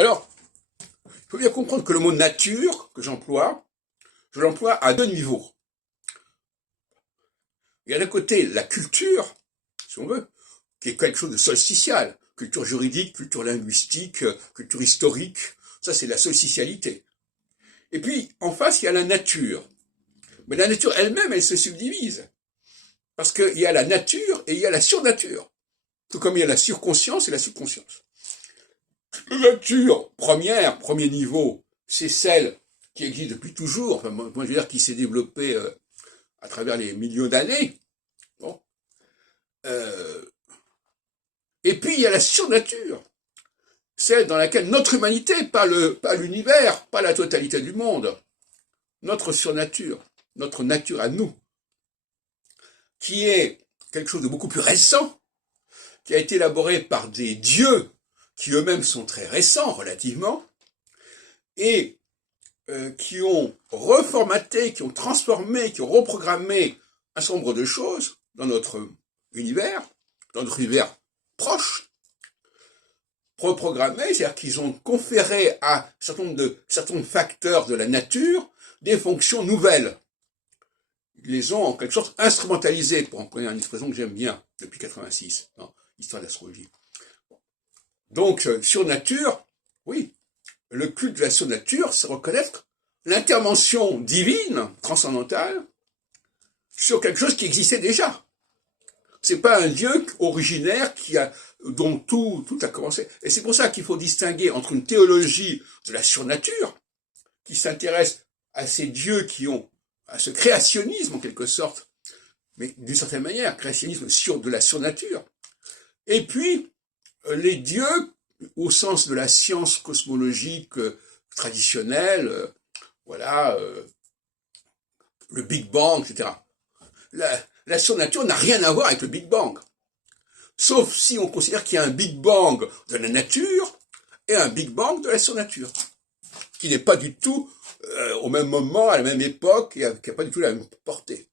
Alors, il faut bien comprendre que le mot nature que j'emploie, je l'emploie à deux niveaux. Il y a d'un côté la culture, si on veut, qui est quelque chose de solsticial, culture juridique, culture linguistique, culture historique, ça c'est la solsticialité. Et puis, en face, il y a la nature. Mais la nature elle-même, elle se subdivise. Parce qu'il y a la nature et il y a la surnature. Tout comme il y a la surconscience et la subconscience. La nature première, premier niveau, c'est celle qui existe depuis toujours, enfin, moi je veux dire qui s'est développée à travers les millions d'années. Bon. Et puis il y a la surnature, celle dans laquelle notre humanité, pas l'univers, pas la totalité du monde, notre surnature, notre nature à nous, qui est quelque chose de beaucoup plus récent, qui a été élaboré par des dieux qui eux-mêmes sont très récents relativement, et qui ont reformaté, qui ont transformé, qui ont reprogrammé un certain nombre de choses dans notre univers proche, reprogrammé, c'est-à-dire qu'ils ont conféré à certains facteurs de la nature des fonctions nouvelles. Ils les ont en quelque sorte instrumentalisés, pour employer une expression que j'aime bien depuis 86, dans l'histoire de l'astrologie. Donc, surnature, oui, le culte de la surnature, c'est reconnaître l'intervention divine, transcendantale, sur quelque chose qui existait déjà. C'est pas un Dieu originaire dont tout a commencé. Et c'est pour ça qu'il faut distinguer entre une théologie de la surnature, qui s'intéresse à ces dieux à ce créationnisme en quelque sorte, mais d'une certaine manière, créationnisme de la surnature, et puis les dieux au sens de la science cosmologique traditionnelle, voilà, le Big Bang, etc. La surnature n'a rien à voir avec le Big Bang. Sauf si on considère qu'il y a un Big Bang de la nature et un Big Bang de la surnature, qui n'est pas du tout au même moment, à la même époque, et qui n'a pas du tout la même portée.